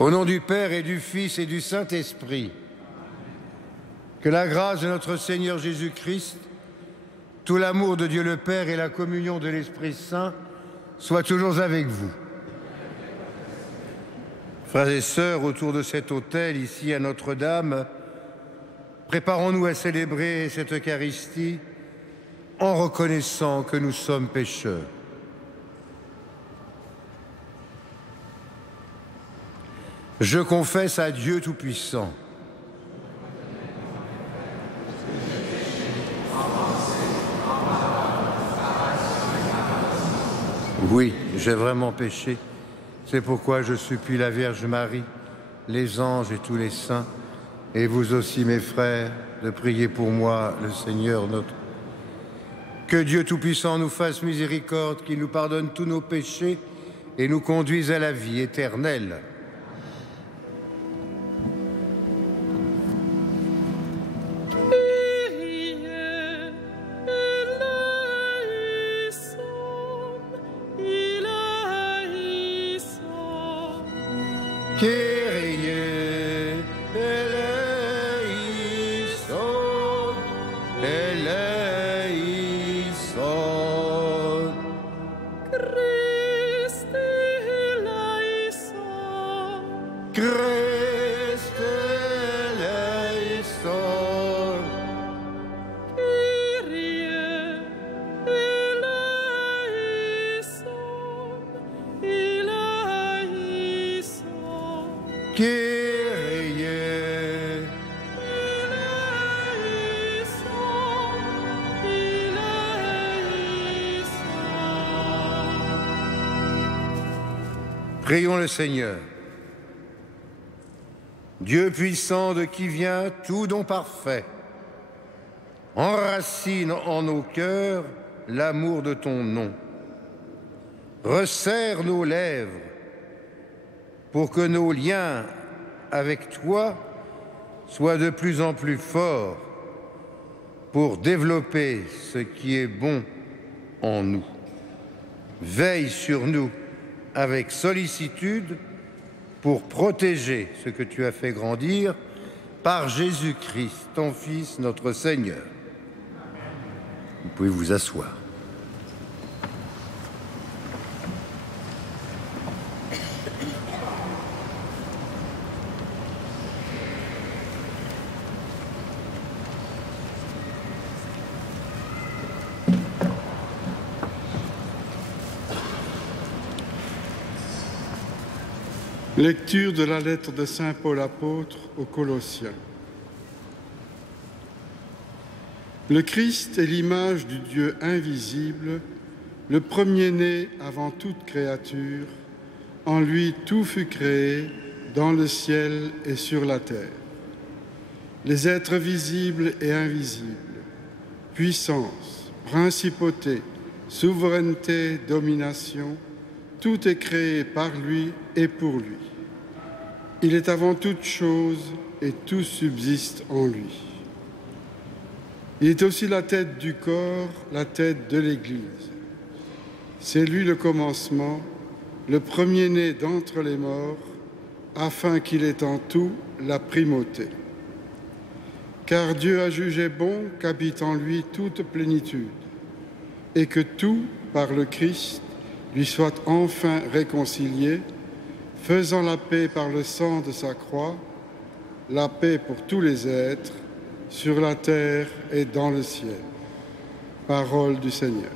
Au nom du Père et du Fils et du Saint-Esprit, que la grâce de notre Seigneur Jésus-Christ, tout l'amour de Dieu le Père et la communion de l'Esprit Saint soient toujours avec vous. Frères et sœurs, autour de cet autel, ici à Notre-Dame, préparons-nous à célébrer cette Eucharistie en reconnaissant que nous sommes pécheurs. Je confesse à Dieu Tout-Puissant. Oui, j'ai vraiment péché. C'est pourquoi je supplie la Vierge Marie, les anges et tous les saints, et vous aussi, mes frères, de prier pour moi, le Seigneur notre. Que Dieu Tout-Puissant nous fasse miséricorde, qu'il nous pardonne tous nos péchés et nous conduise à la vie éternelle. Kyrie eleison, eleison. Christe eleison, Christe eleison. Kyrie eleison, eleison. Kyrie Prions le Seigneur. Dieu puissant de qui vient tout don parfait, enracine en nos cœurs l'amour de ton nom. Resserre nos lèvres pour que nos liens avec toi soient de plus en plus forts pour développer ce qui est bon en nous. Veille sur nous avec sollicitude pour protéger ce que tu as fait grandir par Jésus-Christ, ton Fils, notre Seigneur. Vous pouvez vous asseoir. Lecture de la lettre de Saint Paul apôtre aux Colossiens. Le Christ est l'image du Dieu invisible, le premier-né avant toute créature. En lui tout fut créé, dans le ciel et sur la terre. Les êtres visibles et invisibles, puissance, principauté, souveraineté, domination, tout est créé par lui et pour lui. Il est avant toute chose et tout subsiste en lui. Il est aussi la tête du corps, la tête de l'Église. C'est lui le commencement, le premier-né d'entre les morts, afin qu'il ait en tout la primauté. Car Dieu a jugé bon qu'habite en lui toute plénitude, et que tout, par le Christ, lui soit enfin réconcilié, faisant la paix par le sang de sa croix, la paix pour tous les êtres, sur la terre et dans le ciel. Parole du Seigneur.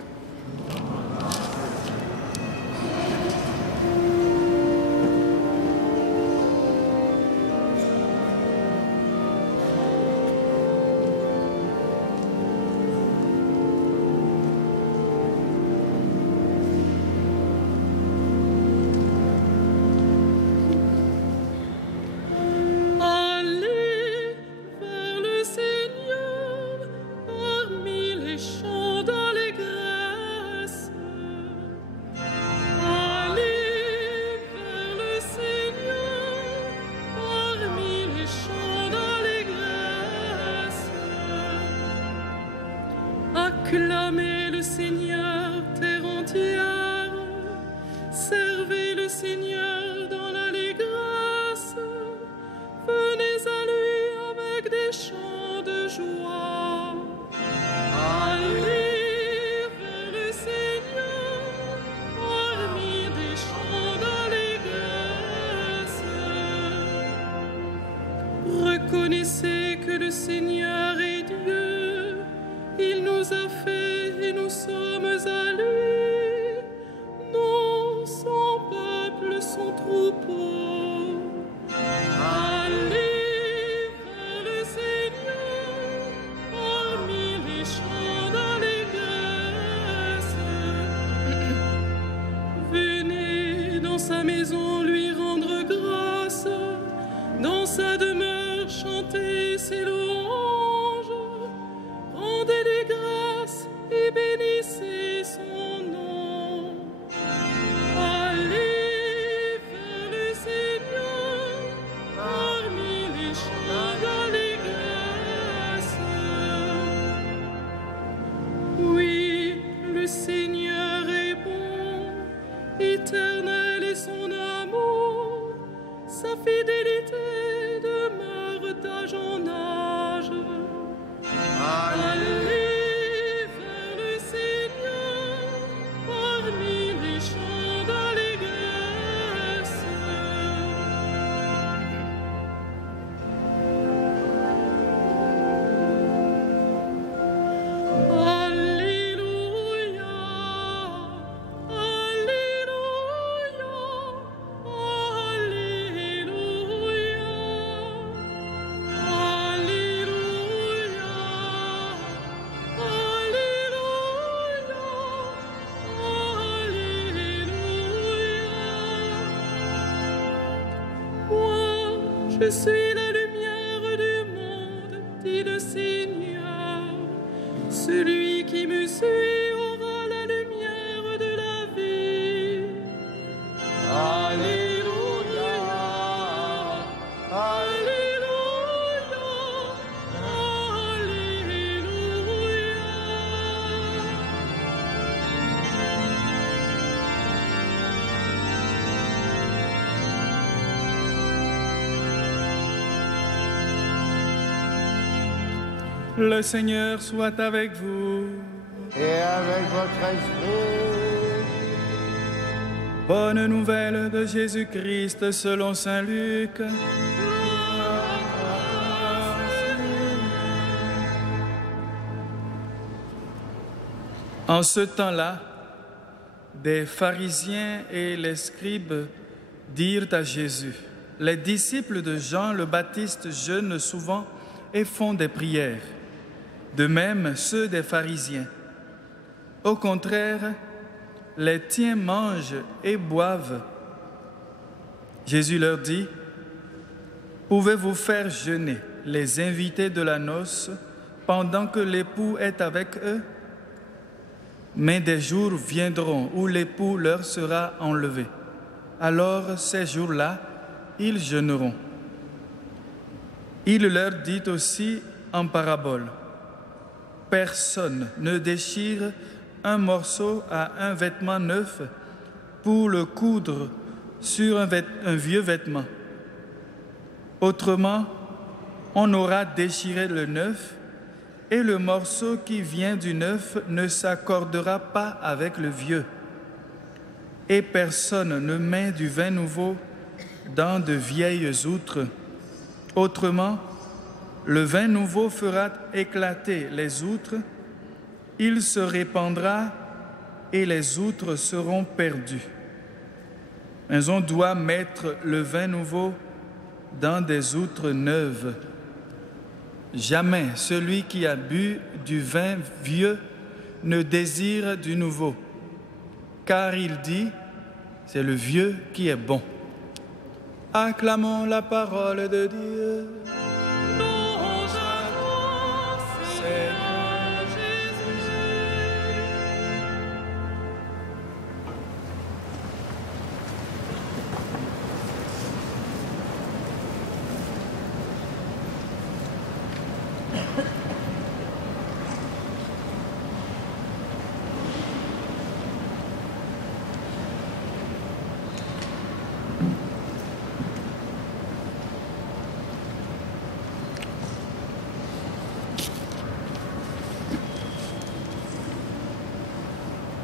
Acclamez le Seigneur, terre entière. Servez le Seigneur dans l'allégresse. Reconnaissez que le Seigneur est Dieu. Il nous a fait et nous sommes à lui. Nous, son peuple, son troupeau. Allez vers le Seigneur parmi les champs d'allégresse. Venez dans sa maison lui rendre grâce. Dans sa demeure, chantez ses louanges. Rendez-lui grâce et bénissez son nom. Allez vers le Seigneur parmi les chants d'allégresse. Oui, le Seigneur est bon, éternel est son amour. Sa fidélité demeure d'âge en âge. Allez vers le Seigneur parmi les chants d'allégresse. Alléluia, Alléluia, Je suis la lumière du monde, dit le Seigneur. Celui qui me suit aura la lumière de la vie. Alléluia, Alléluia, Alléluia. Le Seigneur soit avec vous. Et avec votre esprit. Bonne nouvelle de Jésus-Christ selon saint Luc. En ce temps-là, des pharisiens et les scribes dirent à Jésus: les disciples de Jean le Baptiste jeûnent souvent et font des prières. De même, ceux des pharisiens. Au contraire, les tiens mangent et boivent. Jésus leur dit: pouvez-vous faire jeûner les invités de la noce pendant que l'époux est avec eux? Mais des jours viendront où l'époux leur sera enlevé. Alors, ces jours-là, ils jeûneront. Il leur dit aussi en parabole: personne ne déchire un morceau à un vêtement neuf pour le coudre sur un vieux vêtement. Autrement, on aura déchiré le neuf et le morceau qui vient du neuf ne s'accordera pas avec le vieux. Et personne ne met du vin nouveau dans de vieilles outres. Autrement, le vin nouveau fera éclater les outres, il se répandra et les outres seront perdues. Mais on doit mettre le vin nouveau dans des outres neuves. Jamais celui qui a bu du vin vieux ne désire du nouveau, car il dit: c'est le vieux qui est bon. Acclamons la parole de Dieu.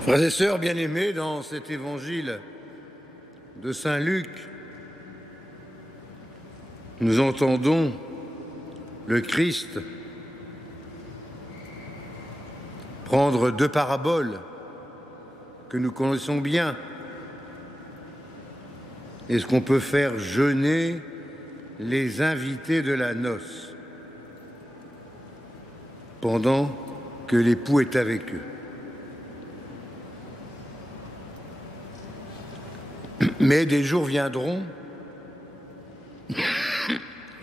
Frères et sœurs bien-aimés, dans cet évangile de saint Luc, nous entendons le Christ prendre deux paraboles que nous connaissons bien. Est-ce qu'on peut faire jeûner les invités de la noce pendant que l'époux est avec eux? Mais des jours viendront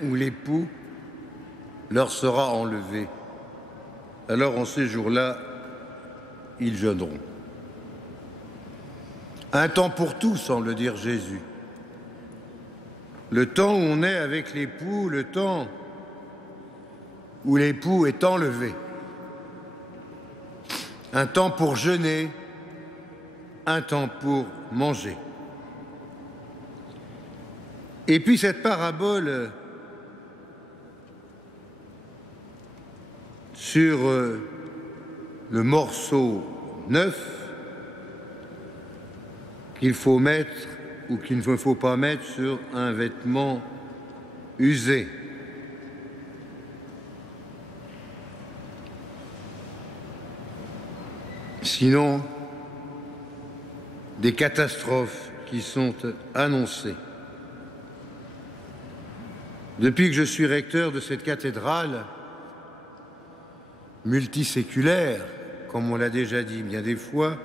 où l'époux leur sera enlevé. Alors en ces jours-là, ils jeûneront. Un temps pour tout, semble dire Jésus. Le temps où on est avec l'époux, le temps où l'époux est enlevé. Un temps pour jeûner, un temps pour manger. Et puis cette parabole sur le morceau neuf qu'il faut mettre ou qu'il ne faut pas mettre sur un vêtement usé. Sinon, des catastrophes qui sont annoncées. Depuis que je suis recteur de cette cathédrale multiséculaire, comme on l'a déjà dit bien des fois,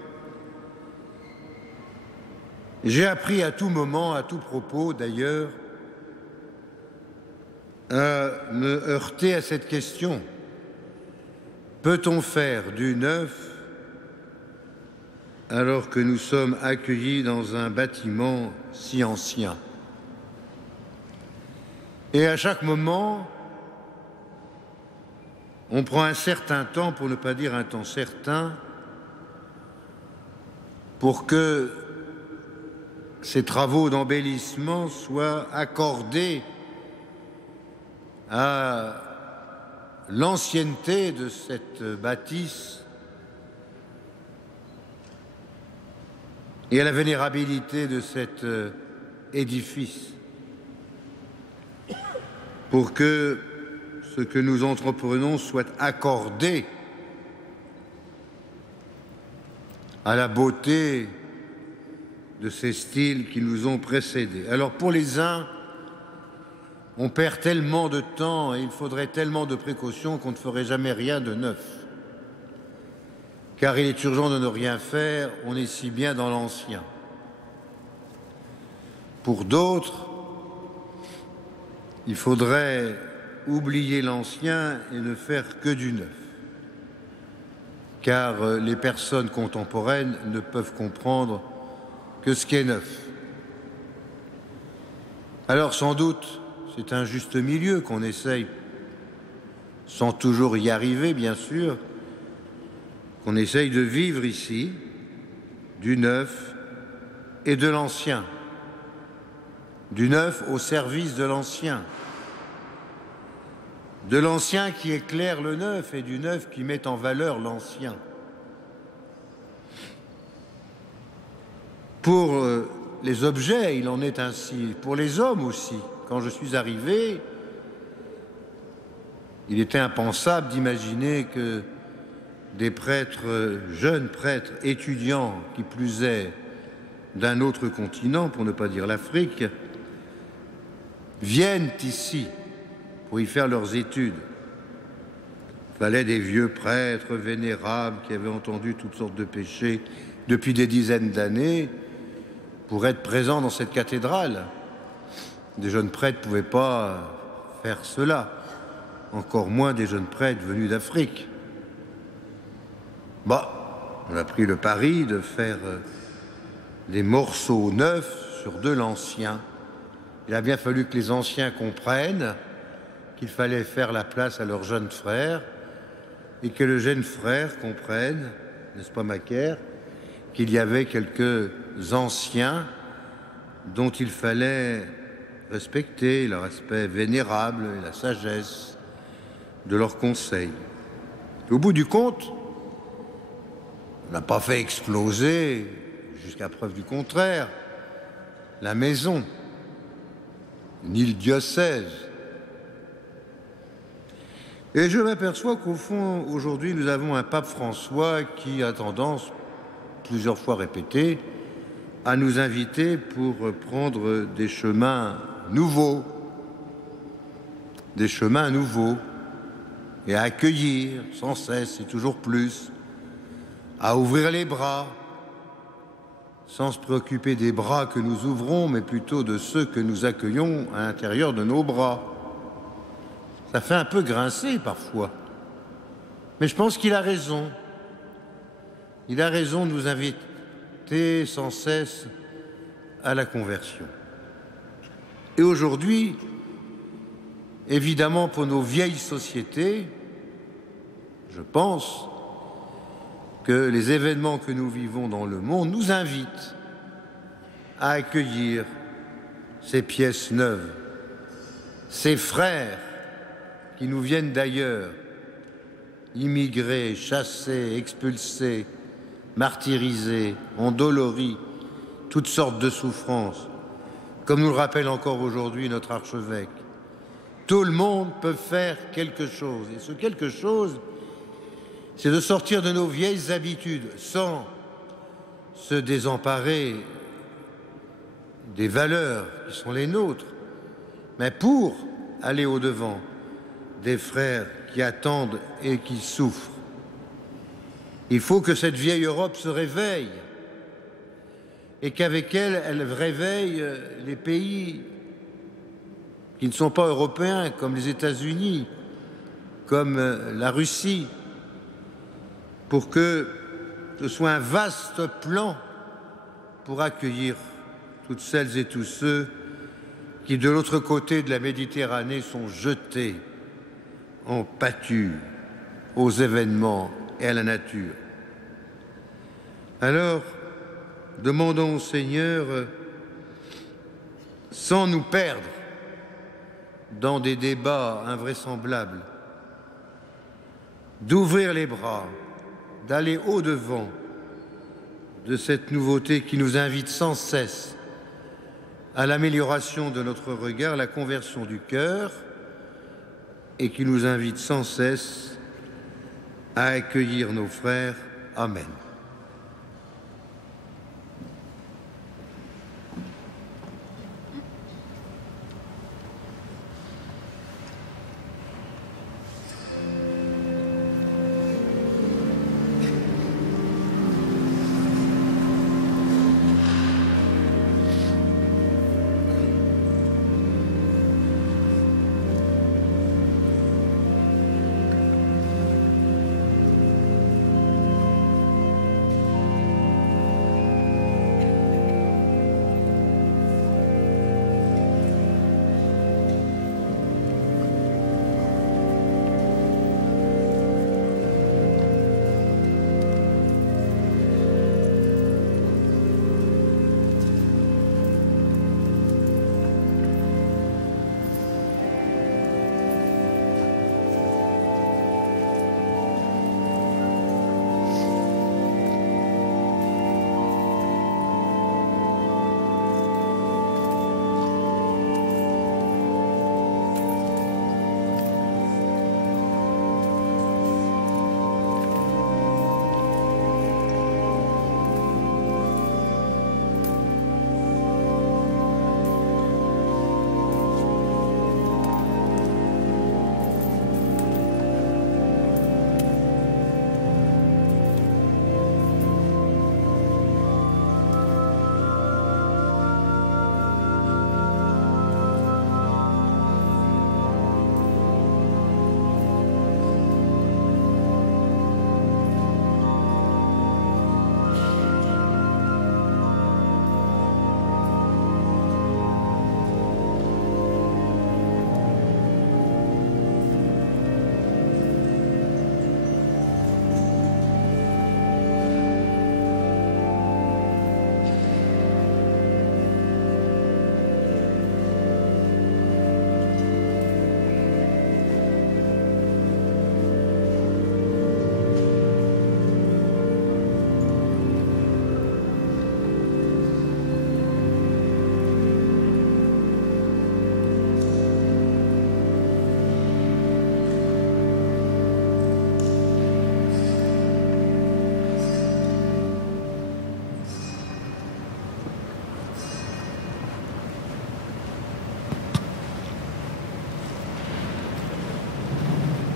j'ai appris à tout moment, à tout propos d'ailleurs, à me heurter à cette question. Peut-on faire du neuf alors que nous sommes accueillis dans un bâtiment si ancien? Et à chaque moment, on prend un certain temps, pour ne pas dire un temps certain, pour que ces travaux d'embellissement soient accordés à l'ancienneté de cette bâtisse et à la vénérabilité de cet édifice, pour que ce que nous entreprenons soit accordé à la beauté de ces styles qui nous ont précédés. Alors pour les uns, on perd tellement de temps et il faudrait tellement de précautions qu'on ne ferait jamais rien de neuf. Car il est urgent de ne rien faire, on est si bien dans l'ancien. Pour d'autres, il faudrait oublier l'ancien et ne faire que du neuf. Car les personnes contemporaines ne peuvent comprendre que ce qui est neuf. Alors sans doute, c'est un juste milieu qu'on essaye, sans toujours y arriver bien sûr, qu'on essaye de vivre ici, du neuf et de l'ancien. Du neuf au service de l'ancien qui éclaire le neuf et du neuf qui met en valeur l'ancien. Pour les objets, il en est ainsi. Pour les hommes aussi. Quand je suis arrivé, il était impensable d'imaginer que des prêtres, jeunes prêtres, étudiants, qui plus est d'un autre continent, pour ne pas dire l'Afrique, viennent ici pour y faire leurs études. Il fallait des vieux prêtres vénérables qui avaient entendu toutes sortes de péchés depuis des dizaines d'années pour être présents dans cette cathédrale. Des jeunes prêtres ne pouvaient pas faire cela, encore moins des jeunes prêtres venus d'Afrique. On a pris le pari de faire des morceaux neufs sur de l'ancien. Il a bien fallu que les anciens comprennent qu'il fallait faire la place à leurs jeunes frères et que le jeune frère comprenne, n'est-ce pas Macaire, qu'il y avait quelques anciens dont il fallait respecter leur aspect vénérable et la sagesse de leurs conseils. Au bout du compte, on n'a pas fait exploser, jusqu'à preuve du contraire, la maison, ni le diocèse. Et je m'aperçois qu'au fond, aujourd'hui, nous avons un pape François qui a tendance, plusieurs fois répétée, à nous inviter pour prendre des chemins nouveaux, et à accueillir sans cesse et toujours plus, à ouvrir les bras, sans se préoccuper des bras que nous ouvrons, mais plutôt de ceux que nous accueillons à l'intérieur de nos bras. Ça fait un peu grincer parfois, mais je pense qu'il a raison. Il a raison de nous inviter sans cesse à la conversion. Et aujourd'hui, évidemment pour nos vieilles sociétés, je pense que les événements que nous vivons dans le monde nous invitent à accueillir ces pièces neuves, ces frères qui nous viennent d'ailleurs, immigrés, chassés, expulsés, martyrisés, endoloris, toutes sortes de souffrances, comme nous le rappelle encore aujourd'hui notre archevêque. Tout le monde peut faire quelque chose, et ce quelque chose, c'est de sortir de nos vieilles habitudes sans se désemparer des valeurs qui sont les nôtres, mais pour aller au-devant des frères qui attendent et qui souffrent. Il faut que cette vieille Europe se réveille et qu'avec elle, elle réveille les pays qui ne sont pas européens, comme les États-Unis, comme la Russie, pour que ce soit un vaste plan pour accueillir toutes celles et tous ceux qui, de l'autre côté de la Méditerranée, sont jetés en pâture aux événements et à la nature. Alors, demandons au Seigneur, sans nous perdre dans des débats invraisemblables, d'ouvrir les bras, d'aller au-devant de cette nouveauté qui nous invite sans cesse à l'amélioration de notre regard, la conversion du cœur, et qui nous invite sans cesse à accueillir nos frères. Amen.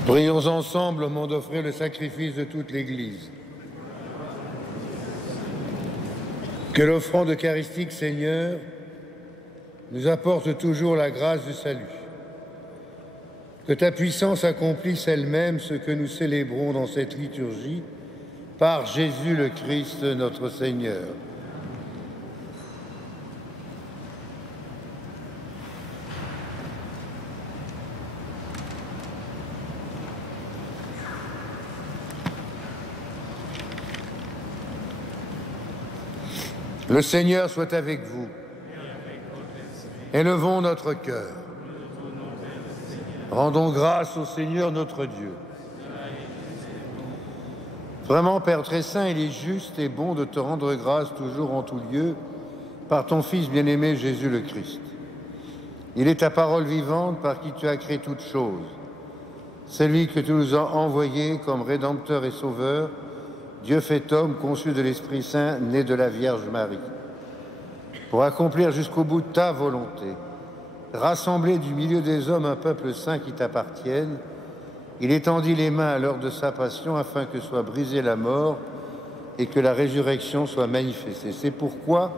Prions ensemble au moment d'offrir le sacrifice de toute l'Église. Que l'offrande eucharistique, Seigneur, nous apporte toujours la grâce du salut. Que ta puissance accomplisse elle-même ce que nous célébrons dans cette liturgie par Jésus le Christ, notre Seigneur. Le Seigneur soit avec vous. Élevons notre cœur. Rendons grâce au Seigneur notre Dieu. Vraiment, Père très saint, il est juste et bon de te rendre grâce toujours en tout lieu par ton Fils bien-aimé Jésus le Christ. Il est ta parole vivante par qui tu as créé toutes choses. C'est lui que tu nous as envoyé comme Rédempteur et Sauveur, Dieu fait homme, conçu de l'Esprit Saint, né de la Vierge Marie, pour accomplir jusqu'au bout ta volonté, rassembler du milieu des hommes un peuple saint qui t'appartienne. Il étendit les mains à l'heure de sa passion afin que soit brisée la mort et que la résurrection soit manifestée. C'est pourquoi,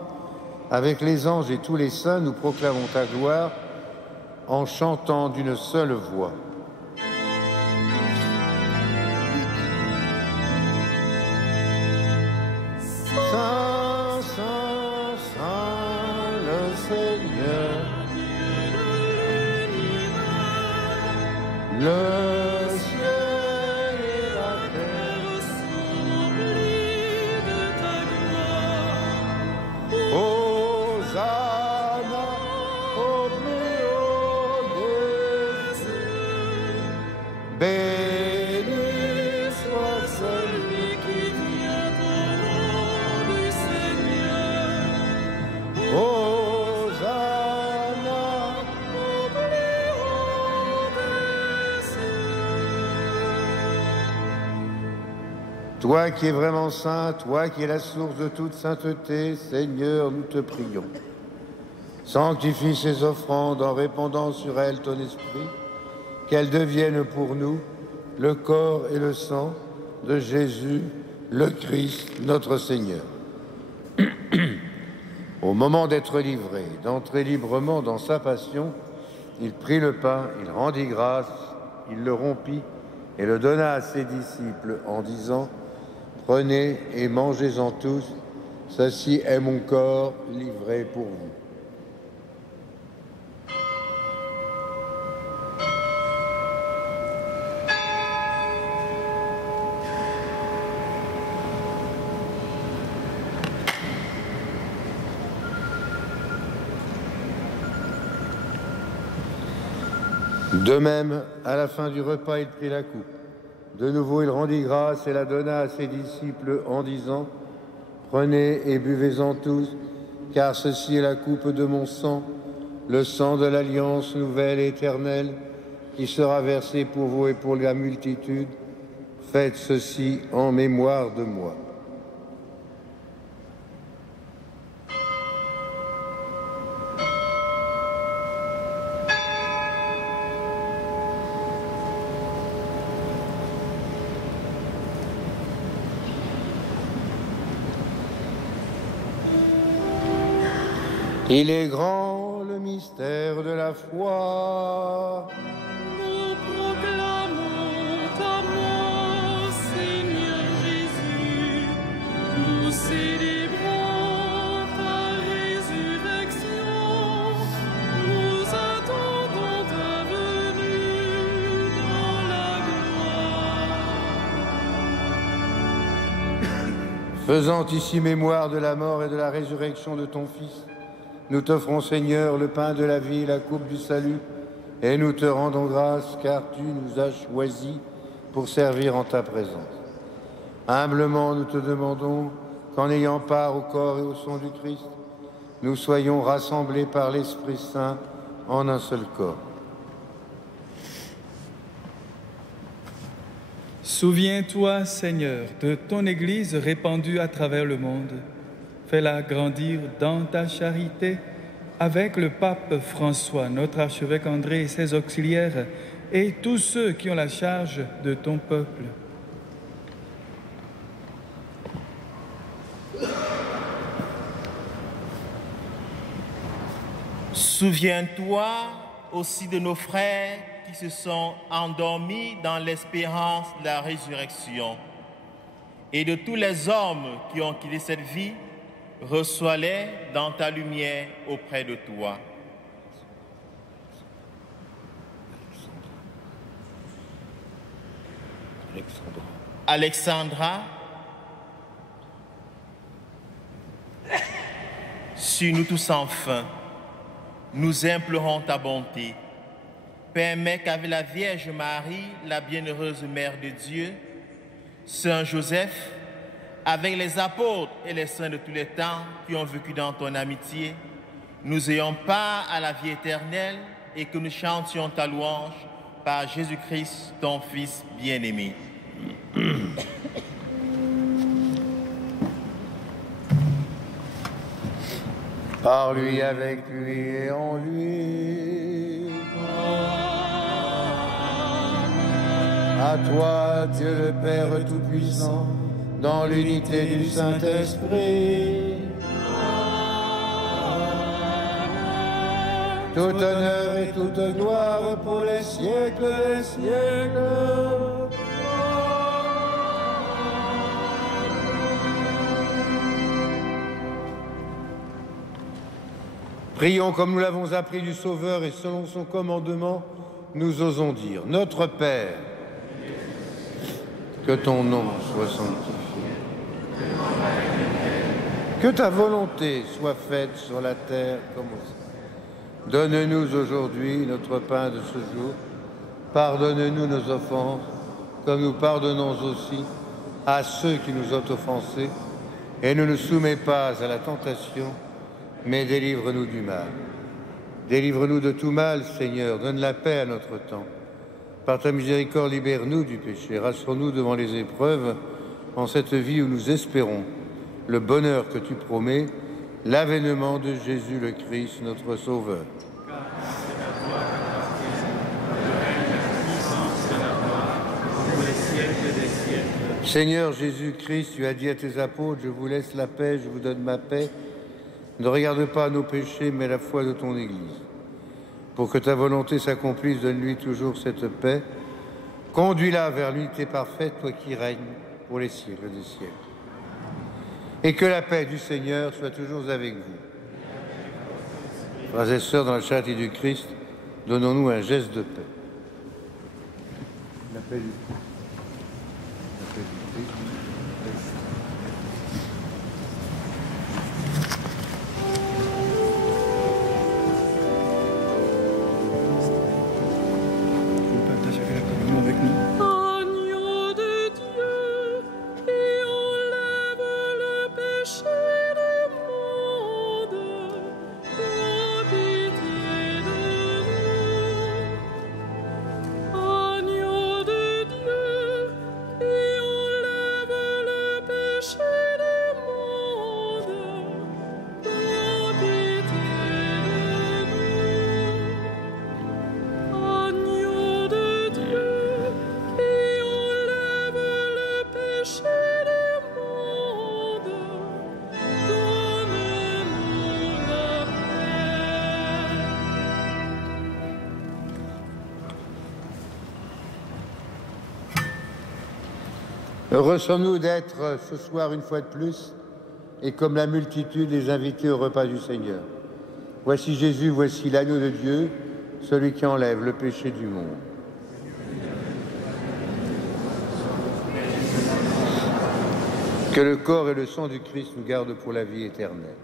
avec les anges et tous les saints, nous proclamons ta gloire en chantant d'une seule voix. Saint, Saint, Saint, le Seigneur, le ciel et la terre sont remplis de ta gloire. Hosanna au plus haut des cieux. Béni soit celui Qui vient au nom du Seigneur. Hosanna. Au plus haut des cieux. Toi qui es vraiment saint, toi qui es la source de toute sainteté, Seigneur, nous te prions. Sanctifie ces offrandes en répandant sur elles ton esprit, qu'elles deviennent pour nous le corps et le sang de Jésus, le Christ, notre Seigneur. Au moment d'être livré, d'entrer librement dans sa passion, il prit le pain, il rendit grâce, il le rompit et le donna à ses disciples en disant : « Prenez et mangez-en tous, ceci est mon corps livré pour vous. » De même, à la fin du repas, il prit la coupe. De nouveau, il rendit grâce et la donna à ses disciples en disant : « Prenez et buvez-en tous, car ceci est la coupe de mon sang, le sang de l'alliance nouvelle et éternelle, qui sera versé pour vous et pour la multitude. Faites ceci en mémoire de moi. » Il est grand le mystère de la foi. Nous proclamons ta mort, Seigneur Jésus. Nous célébrons ta résurrection. Nous attendons ta venue dans la gloire. Faisant ici mémoire de la mort et de la résurrection de ton Fils, nous t'offrons, Seigneur, le pain de la vie, la coupe du salut, et nous te rendons grâce, car tu nous as choisis pour servir en ta présence. Humblement, nous te demandons qu'en ayant part au corps et au sang du Christ, nous soyons rassemblés par l'Esprit Saint en un seul corps. Souviens-toi, Seigneur, de ton Église répandue à travers le monde. Fais-la grandir dans ta charité avec le pape François, notre archevêque André et ses auxiliaires, et tous ceux qui ont la charge de ton peuple. Souviens-toi aussi de nos frères qui se sont endormis dans l'espérance de la résurrection et de tous les hommes qui ont quitté cette vie, reçois-les dans ta lumière auprès de toi. Alexandra, suis-nous tous enfin. Nous implorons ta bonté. Permets qu'avec la Vierge Marie, la bienheureuse Mère de Dieu, Saint Joseph, avec les apôtres et les saints de tous les temps qui ont vécu dans ton amitié, nous ayons part à la vie éternelle et que nous chantions ta louange par Jésus-Christ, ton Fils bien-aimé. Par lui, avec lui et en lui. À toi, Dieu le Père Tout-Puissant, dans l'unité du Saint-Esprit. Tout honneur et toute gloire pour les siècles des siècles. Prions comme nous l'avons appris du Sauveur et selon son commandement, nous osons dire, Notre Père, que ton nom soit sanctifié, que ta volonté soit faite sur la terre comme au ciel. Donne-nous aujourd'hui notre pain de ce jour. Pardonne-nous nos offenses, comme nous pardonnons aussi à ceux qui nous ont offensés. Et ne nous soumets pas à la tentation, mais délivre-nous du mal. Délivre-nous de tout mal, Seigneur, donne la paix à notre temps. Par ta miséricorde, libère-nous du péché. Rassure-nous devant les épreuves, en cette vie où nous espérons le bonheur que tu promets, l'avènement de Jésus le Christ, notre Sauveur. Seigneur Jésus-Christ, tu as dit à tes apôtres, je vous laisse la paix, je vous donne ma paix. Ne regarde pas nos péchés, mais la foi de ton Église. Pour que ta volonté s'accomplisse, donne-lui toujours cette paix. Conduis-la vers l'unité parfaite, toi qui règnes pour les siècles des siècles. Et que la paix du Seigneur soit toujours avec vous. Frères et sœurs, dans la charité du Christ, donnons-nous un geste de paix. La paix du Christ. La paix du Christ. Agneau de Dieu qui enlève le péché du monde, aie pitié de nous. Agneau de Dieu qui enlève le péché du monde, aie pitié de nous. Agneau de Dieu qui enlève le péché du monde, donne-nous la paix. Heureux sommes-nous d'être ce soir une fois de plus, et comme la multitude des invités au repas du Seigneur. Voici Jésus, voici l'agneau de Dieu, celui qui enlève le péché du monde. Que le corps et le sang du Christ nous gardent pour la vie éternelle.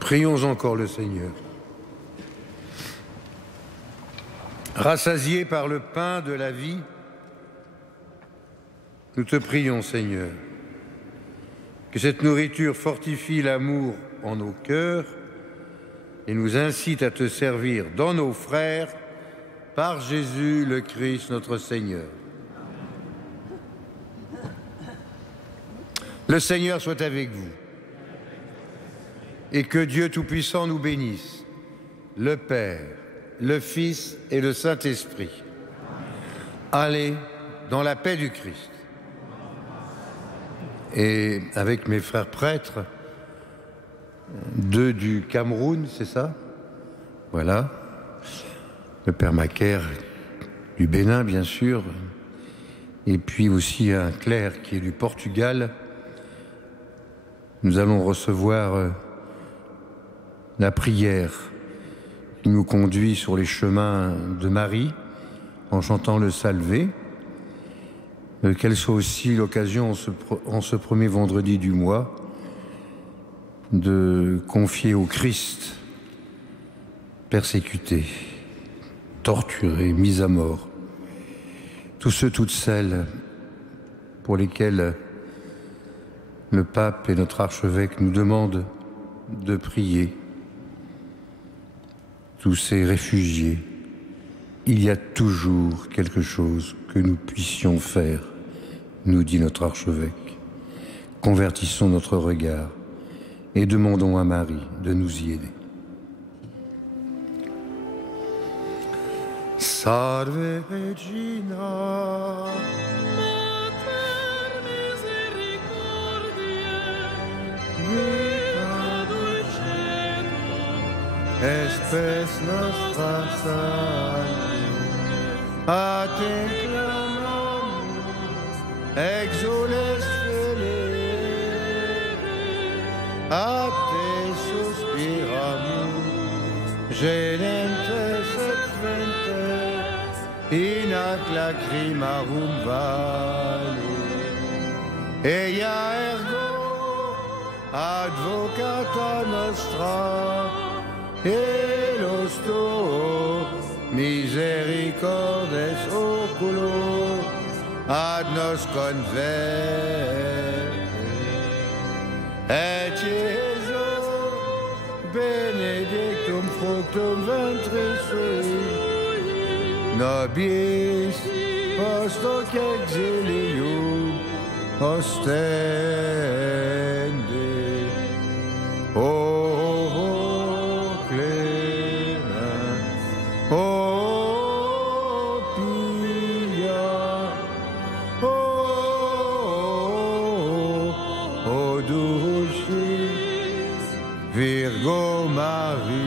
Prions encore le Seigneur. Rassasiés par le pain de la vie, nous te prions, Seigneur, que cette nourriture fortifie l'amour en nos cœurs et nous incite à te servir dans nos frères par Jésus le Christ notre Seigneur. Le Seigneur soit avec vous et que Dieu Tout-Puissant nous bénisse, le Père, le Fils et le Saint-Esprit. Allez dans la paix du Christ. Et avec mes frères prêtres, 2 du Cameroun, c'est ça? Voilà. Le Père Macaire du Bénin, bien sûr. Et puis aussi un clerc qui est du Portugal. Nous allons recevoir la prière qui nous conduit sur les chemins de Marie en chantant le Salvé. Qu'elle soit aussi l'occasion en ce premier vendredi du mois de confier au Christ persécuté, torturé, mis à mort, tous ceux, toutes celles pour lesquels le pape et notre archevêque nous demandent de prier, tous ces réfugiés. Il y a toujours quelque chose que nous puissions faire, nous dit notre archevêque. Convertissons notre regard et demandons à Marie de nous y aider. Salve Regina, Mater misericordiae, vita dulcedo, espes nostra salve, a te clamamus, exules felice, a te suspiramus, genentes et ventes, in ac lacrimarum vale, ea ergo advocata nostra, elos tuo misericordes oculo ad nos converte, et Iesus benedictum fructum ventris sui, nobis post hoc exilium ostende. O clemens, o pia, o dulcis Virgo Maria.